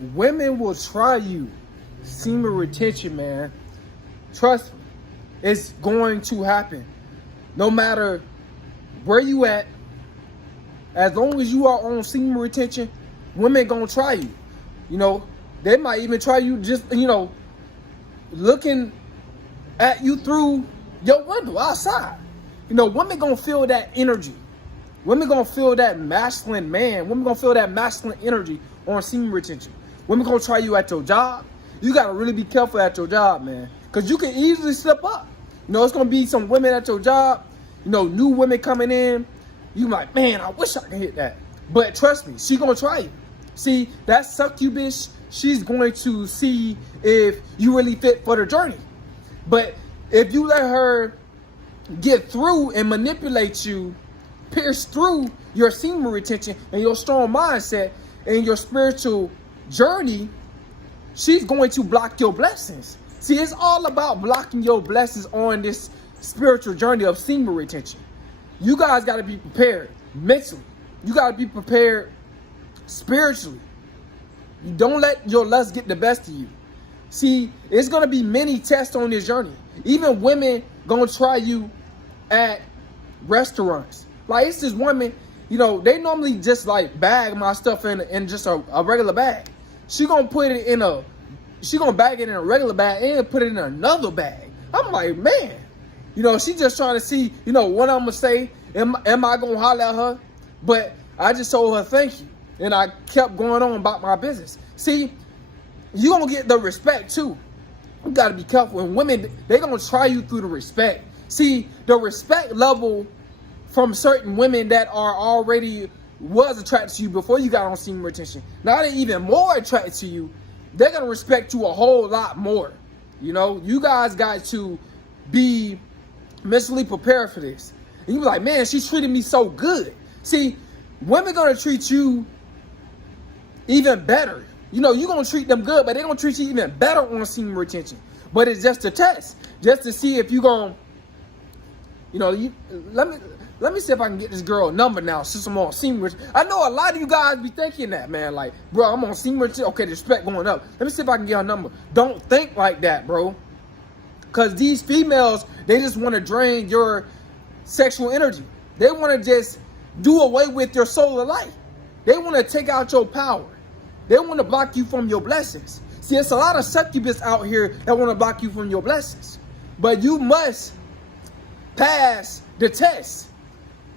women will try you. Semen retention, man. Trust me, it's going to happen. No matter where you at, as long as you are on semen retention, women gonna try you. You know, they might even try you just, looking at you through your window outside. Women gonna feel that energy. Women gonna feel that masculine man. Women gonna feel that masculine energy on semen retention. Women gonna try you at your job. You gotta really be careful at your job, man, because you can easily slip up. It's gonna be some women at your job, new women coming in. You like, man, I wish I could hit that. But trust me, she gonna try you. See, that succubus, she's going to see if you really fit for the journey. But if you let her get through and manipulate you, pierce through your semen retention and your strong mindset and your spiritual journey, she's going to block your blessings. See, it's all about blocking your blessings on this spiritual journey of semen retention. You guys got to be prepared mentally. You got to be prepared spiritually. You don't let your lust get the best of you. See, it's going to be many tests on this journey. Even women going to try you at restaurants. Like, it's this woman, they normally just like bag my stuff in just a regular bag. She going to put it in she going to bag it in a regular bag and put it in another bag. I'm like, man, she just trying to see, what I'm going to say. Am I going to holler at her? But I just told her thank you. And I kept going on about my business. See, you're going to get the respect too. You got to be careful. And women, they're going to try you through the respect. See, the respect level from certain women that are already was attracted to you before you got on semen retention. Now they're even more attracted to you. They're going to respect you a whole lot more. You guys got to be mentally prepared for this. And you be like, man, she's treating me so good. See, women going to treat you even better. You're going to treat them good, but they're going to treat you even better on semen retention. But it's just a test. Just to see if you're going to, let me see if I can get this girl a number now since I'm on semen retention. I know a lot of you guys be thinking that, man. Like, bro, I'm on semen retention. Okay, the respect going up. Let me see if I can get her number. Don't think like that, bro. Because these females, they just want to drain your sexual energy. They want to just do away with your solar life. They want to take out your power. They want to block you from your blessings. See, it's a lot of succubus out here that want to block you from your blessings. But you must pass the test.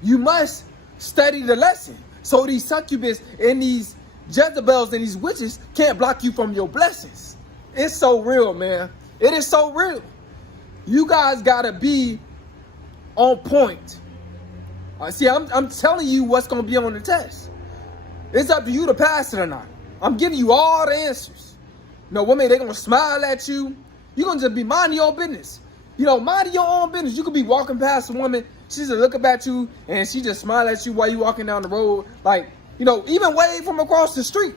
You must study the lesson. So these succubus and these Jezebels and these witches can't block you from your blessings. It's so real, man. It is so real. You guys got to be on point. See, I'm telling you what's going to be on the test. It's up to you to pass it or not. I'm giving you all the answers. Women, they're going to smile at you. You're going to just be minding your own business. Minding your own business. You could be walking past a woman. She's just looking at you and she just smile at you while you walking down the road. Like, even wave from across the street.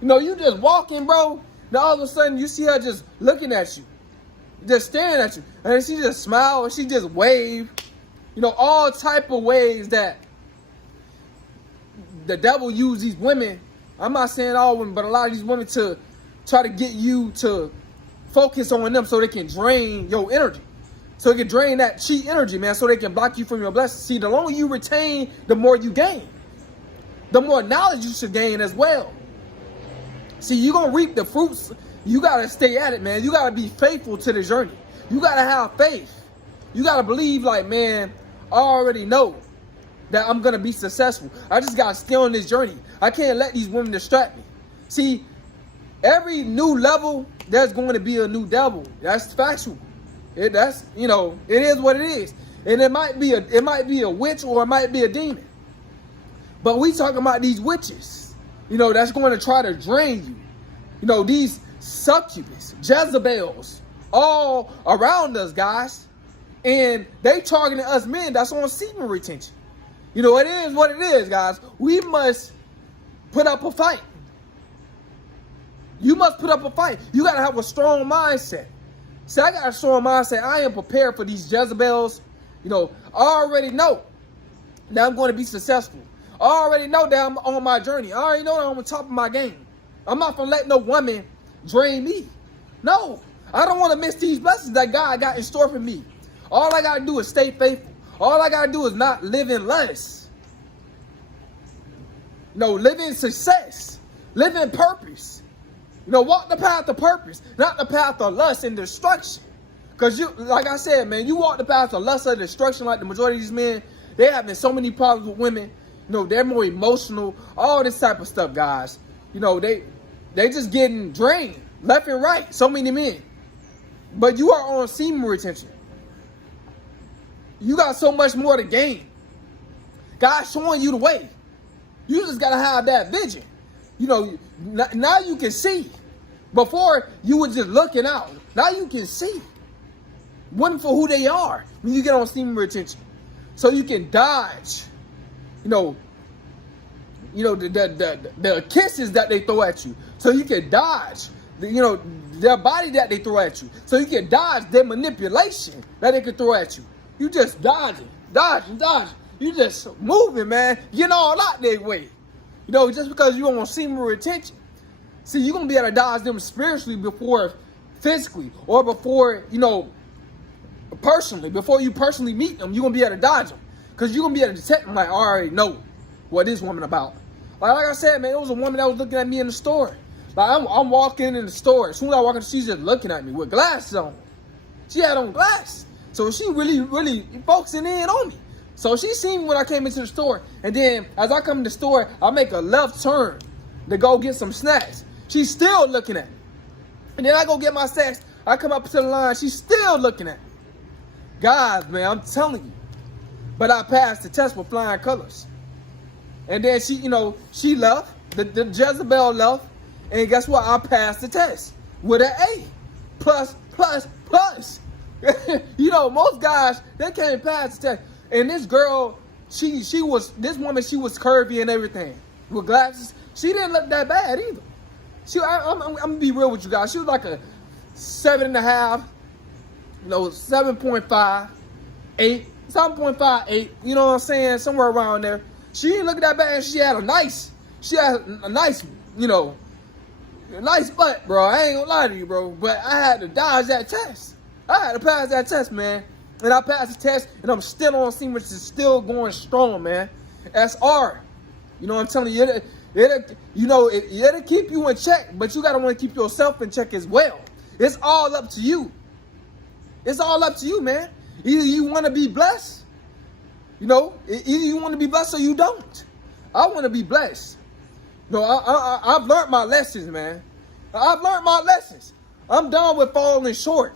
You just walking, bro. Now all of a sudden you see her just looking at you. Just staring at you. And then she just smile and she just wave. All type of ways that the devil use these women. I'm not saying all women, but a lot of these women to try to get you to focus on them so they can drain your energy. So they can drain that cheat energy, man, so they can block you from your blessings. See, the longer you retain, the more you gain. The more knowledge you should gain as well. See, you're going to reap the fruits. You got to stay at it, man. You got to be faithful to the journey. You got to have faith. You got to believe, like, man, I already know that I'm going to be successful. I just got to stay on this journey. I can't let these women distract me. See, every new level, there's going to be a new devil. That's factual. It is what it is. And it might be a witch or it might be a demon. But we talking about these witches, that's going to try to drain you. These succubus, Jezebels, all around us, guys. And they targeting us men that's on semen retention. It is what it is, guys. We must put up a fight. You must put up a fight. You got to have a strong mindset. See, I got a strong mindset. I am prepared for these Jezebels. I already know that I'm going to be successful. I already know that I'm on my journey. I already know that I'm on top of my game. I'm not gonna let no woman drain me. No, I don't want to miss these blessings that God got in store for me. All I gotta do is stay faithful. All I gotta do is not live in lust. No, live in success. Live in purpose. Walk the path of purpose, not the path of lust and destruction. Because like I said, man, you walk the path of lust and destruction like the majority of these men, they having so many problems with women. They're more emotional, all this type of stuff, guys. They just getting drained left and right, so many men. But you are on semen retention. You got so much more to gain. God's showing you the way. You just got to have that vision. Now you can see. Before, you were just looking out. Now you can see women for who they are when you get on semen retention. So you can dodge, the kisses that they throw at you. So you can dodge, their body that they throw at you. So you can dodge their manipulation that they can throw at you. You just dodging. You just moving, man. Getting all out their way. Just because you don't want semen retention. See, you're going to be able to dodge them spiritually before physically. Or before, personally. Before you personally meet them, you're going to be able to dodge them. Because you're going to be able to detect them like, I already know what this woman about. Like I said, man, it was a woman that was looking at me in the store. Like, I'm walking in the store. As soon as I walk in, she's just looking at me with glasses on. She had on glasses. So she really focusing in on me. So she seen me when I came into the store. And then as I come in the store, I make a left turn to go get some snacks. She's still looking at me. And then I go get my snacks. I come up to the line. She's still looking at me. Guys, man, I'm telling you. But I passed the test with flying colors. And then she left. The Jezebel left. And guess what? I passed the test with an A. Plus. Most guys, they can't pass the test. And this girl, this woman, she was curvy and everything. With glasses. She didn't look that bad either. I'm going to be real with you guys. She was like a 7.5, 7.5, 8, 7.5, 8. You know what I'm saying? Somewhere around there. She didn't look that bad. She had a nice butt, bro. I ain't gonna lie to you, bro. But I had to dodge that test. I had to pass that test, man. And I passed the test, and I'm still on semen, which is still going strong, man. SR. I'm telling you, it'll keep you in check, but you gotta want to keep yourself in check as well. It's all up to you. It's all up to you, man. Either you want to be blessed, either you want to be blessed or you don't. I want to be blessed. I've learned my lessons, man. I've learned my lessons. I'm done with falling short.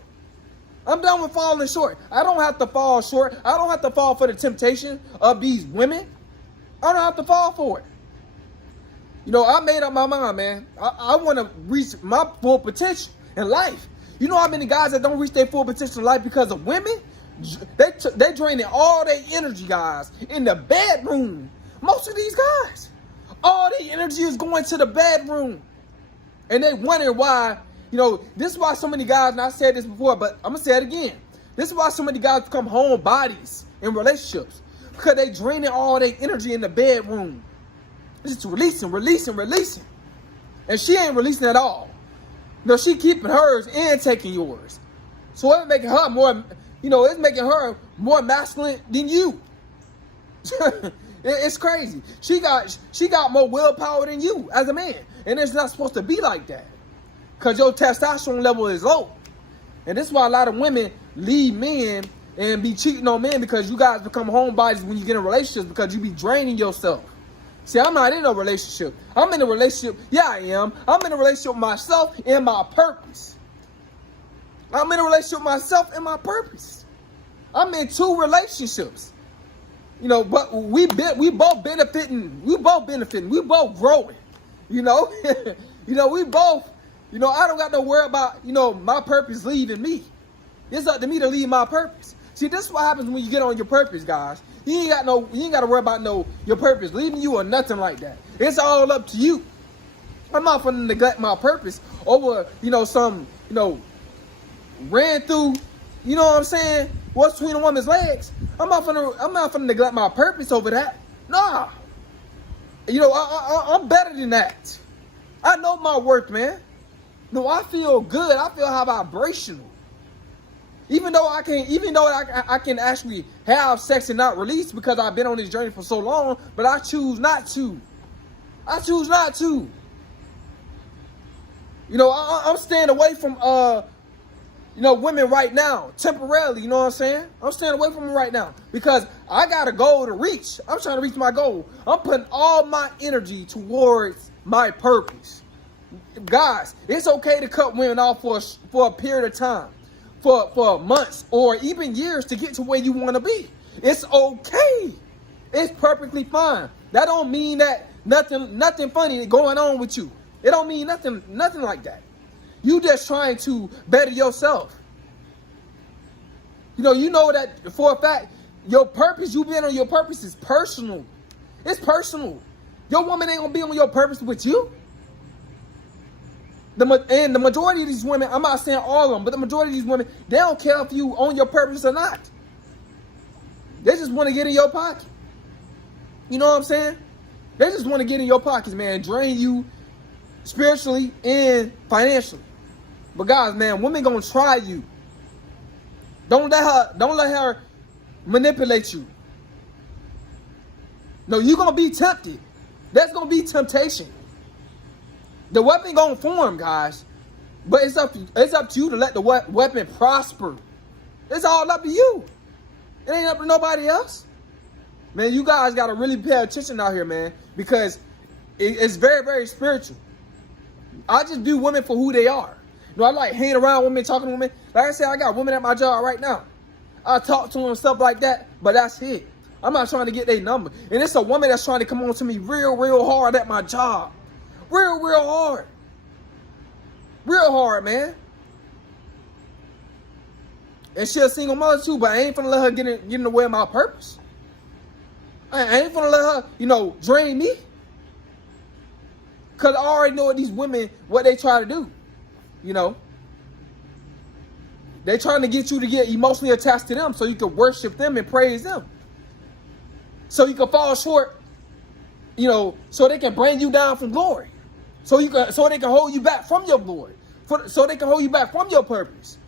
I don't have to fall short. I don't have to fall for the temptation of these women. I don't have to fall for it. I made up my mind, man. I want to reach my full potential in life. You know how many guys that don't reach their full potential in life because of women? They draining all their energy, guys, in the bedroom. Most of these guys, all their energy is going to the bedroom. And they wonder why, this is why so many guys, and I said this before, but I'm going to say it again. This is why so many guys become homebodies in relationships. Because they draining all their energy in the bedroom. Just releasing. And she ain't releasing at all. She keeping hers and taking yours. So it's making her more, it's making her more masculine than you. It's crazy. She got more willpower than you as a man. And it's not supposed to be like that. Because your testosterone level is low. And this is why a lot of women leave men and be cheating on men, because you guys become homebodies when you get in relationships, because you be draining yourself. See, I'm not in a relationship. I'm in a relationship. Yeah, I am. I'm in a relationship with myself and my purpose. I'm in a relationship with myself and my purpose. I'm in 2 relationships. But we both benefiting. We both growing. We both, I don't got no worry about, my purpose leaving me. It's up to me to leave my purpose. See, this is what happens when you get on your purpose, guys. You ain't got to worry about your purpose leaving you or nothing like that. It's all up to you. I'm not going to neglect my purpose over, some, ran through, you know what I'm saying, what's between a woman's legs. I'm not gonna neglect my purpose over that. Nah. I'm better than that. I know my worth, man. No, I feel good. I feel how vibrational. Even though I can actually have sex and not release because I've been on this journey for so long, but I choose not to. I choose not to. You know, I'm staying away from women right now, temporarily, you know what I'm saying? I'm staying away from them right now because I got a goal to reach. I'm trying to reach my goal. I'm putting all my energy towards my purpose. Guys, it's okay to cut women off for a period of time, for months or even years to get to where you want to be. It's okay. It's perfectly fine. That don't mean that nothing funny going on with you. It don't mean nothing like that. You just trying to better yourself. You know that for a fact, your purpose, you being on your purpose is personal. It's personal. Your woman ain't gonna be on your purpose with you. And the majority of these women, I'm not saying all of them, but the majority of these women, they don't care if you own your purpose or not. They just want to get in your pocket. You know what I'm saying? They just want to get in your pockets, man, drain you spiritually and financially. But guys, man, women gonna try you. Don't let her manipulate you. No, you're gonna be tempted. There's gonna be temptation. The weapon gonna form, guys. But it's up to you to let the weapon prosper. It's all up to you. It ain't up to nobody else. Man, you guys gotta really pay attention out here, man, because it's very, very spiritual. I just view women for who they are. You know, I like hanging around women, talking to women. Like I said, I got women at my job right now. I talk to them and stuff like that, but that's it. I'm not trying to get their number. And it's a woman that's trying to come on to me real, real hard at my job. Real, real hard. Real hard, man. And she a single mother too, but I ain't finna let her get in the way of my purpose. I ain't finna let her, drain me. Because I already know what these women, what they try to do. They trying to get you to get emotionally attached to them so you can worship them and praise them. So you can fall short, so they can bring you down from glory. So they can hold you back from your glory. So they can hold you back from your purpose.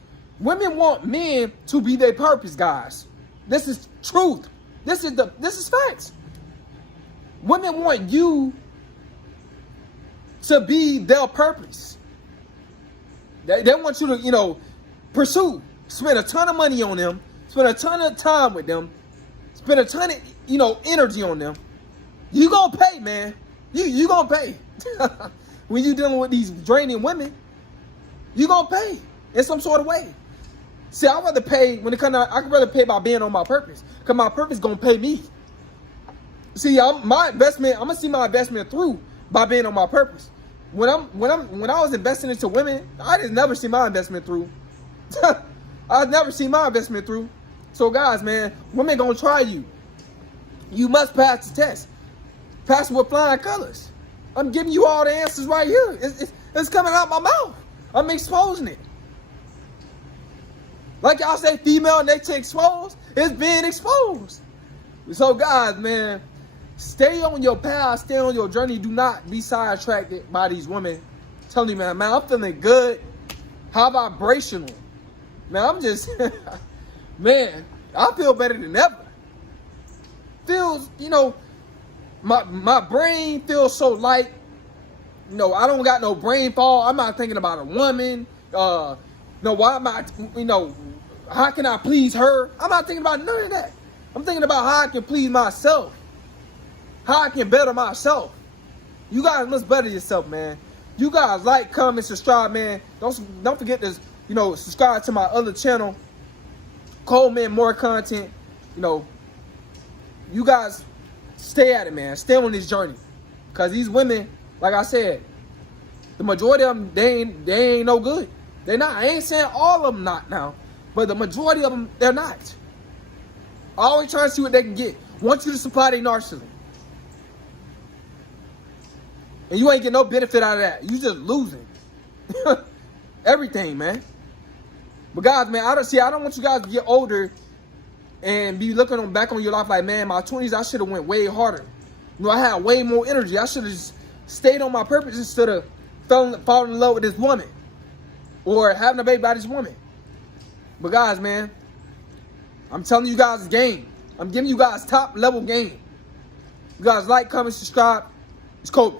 Women want men to be their purpose, guys. This is truth. This is facts. Women want you to be their purpose. They want you to, pursue. Spend a ton of money on them. Spend a ton of time with them. Spend a ton of, energy on them. You gonna pay, man. You gonna pay. When you dealing with these draining women, you gonna pay in some sort of way. See, I'd rather pay when it comes out. I could rather pay by being on my purpose, because my purpose gonna pay me. See, my investment. I'm gonna see my investment through by being on my purpose. When I was investing into women, I just never see my investment through. I never see my investment through. So guys, man, women gonna try you. You must pass the test. Pass it with flying colors. I'm giving you all the answers right here. It's coming out my mouth. I'm exposing it. Like y'all say, female nature exposed. It's being exposed. So guys, man, stay on your path. Stay on your journey. Do not be sidetracked by these women. I'm telling you, man, I'm feeling good. How vibrational. Man, I'm just, man, I feel better than ever. Feels, my brain feels so light. I don't got no brain fog. I'm not thinking about a woman. Why am I, how can I please her? I'm not thinking about none of that. I'm thinking about how I can please myself. How I can better myself. You guys must better yourself, man. You guys like, comment, subscribe, man. Don't forget to, subscribe to my other channel. Coleman, more content. You guys stay at it, man. Stay on this journey. Because these women, like I said, the majority of them, they ain't no good. They're not. I ain't saying all of them not now. But the majority of them, they're not. Always trying to see what they can get. Want you to supply their narcissism. And you ain't get no benefit out of that. You just losing. Everything, man. But guys, man, I don't want you guys to get older and be looking back on your life like, man, my 20s, I should have went way harder. I had way more energy. I should have just stayed on my purpose instead of falling in love with this woman or having a baby by this woman. But guys, man, I'm telling you guys game. I'm giving you guys top level game. You guys like, comment, subscribe. It's Kobe.